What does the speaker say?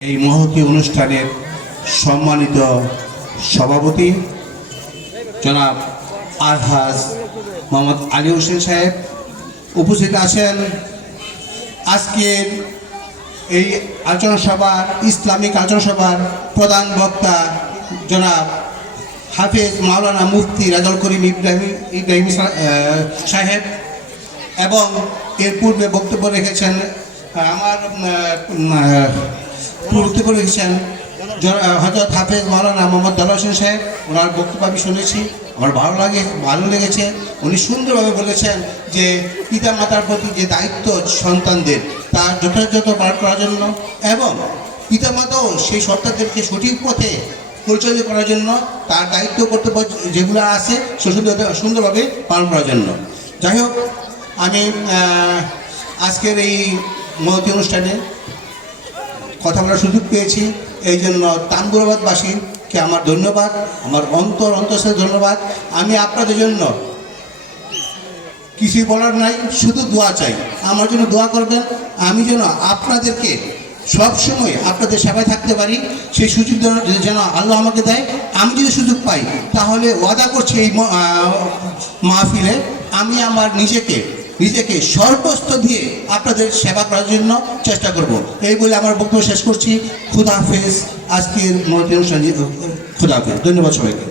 এই মহতী অনুষ্ঠানের সম্মানিত সভাপতি জনাব আলহাজ মোহাম্মদ আলী হোসেন সাহেব উপস্থিত আছেন। আজকের এই আলোচনা সভার ইসলামিক আলোচনা সভার প্রধান বক্তা জনাব হাফেজ মাওলানা মুফতি রাজাউল করিম ইব্রাহিম সাহেব এবং এর পূর্বে বক্তব্য রেখেছেন বক্তব্য রেখেছেন হযরত হাফেজ মাওলানা মোহাম্মদ দেলোয়ার হোসেন সাহেব। ওনার বক্তব্য আমি শুনেছি, আমার ভালো লেগেছে। উনি সুন্দরভাবে বলেছেন যে পিতা মাতার প্রতি যে দায়িত্ব সন্তানদের তার যথাযথ পালন করার জন্য এবং পিতা মাতাও সেই সন্তানদেরকে সঠিক পথে পরিচালিত করার জন্য তার দায়িত্ব কর্তব্য যেগুলো আছে সে সুন্দরভাবে পালন করার জন্য। যাই হোক, আমি আজকের এই মহতী অনুষ্ঠানে কথা বলার সুযোগ পেয়েছি, এই জন্য তাম্বুরাবাদবাসীকে আমার ধন্যবাদ, আমার অন্তঃস্থ ধন্যবাদ। আমি আপনাদের জন্য কিছুই বলার নাই, শুধু দোয়া চাই। আমার জন্য দোয়া করবেন, আমি যেন আপনাদেরকে সবসময় আপনাদের সেবায় থাকতে পারি, সেই সুযোগ যেন আল্লাহ আমাকে দেয়। আমি যদি সুযোগ পাই তাহলে ওয়াদা করছি এই মাহফিলে আমি আমার নিজেকে সর্বস্ব দিয়ে আপনাদের সেবা করার জন্য চেষ্টা করব। এই বলে আমার বক্তব্য শেষ করছি। খুদা হাফেজ। আজকের মহতী অনুষ্ঠান খুদা হাফেজ। ধন্যবাদ সবাইকে।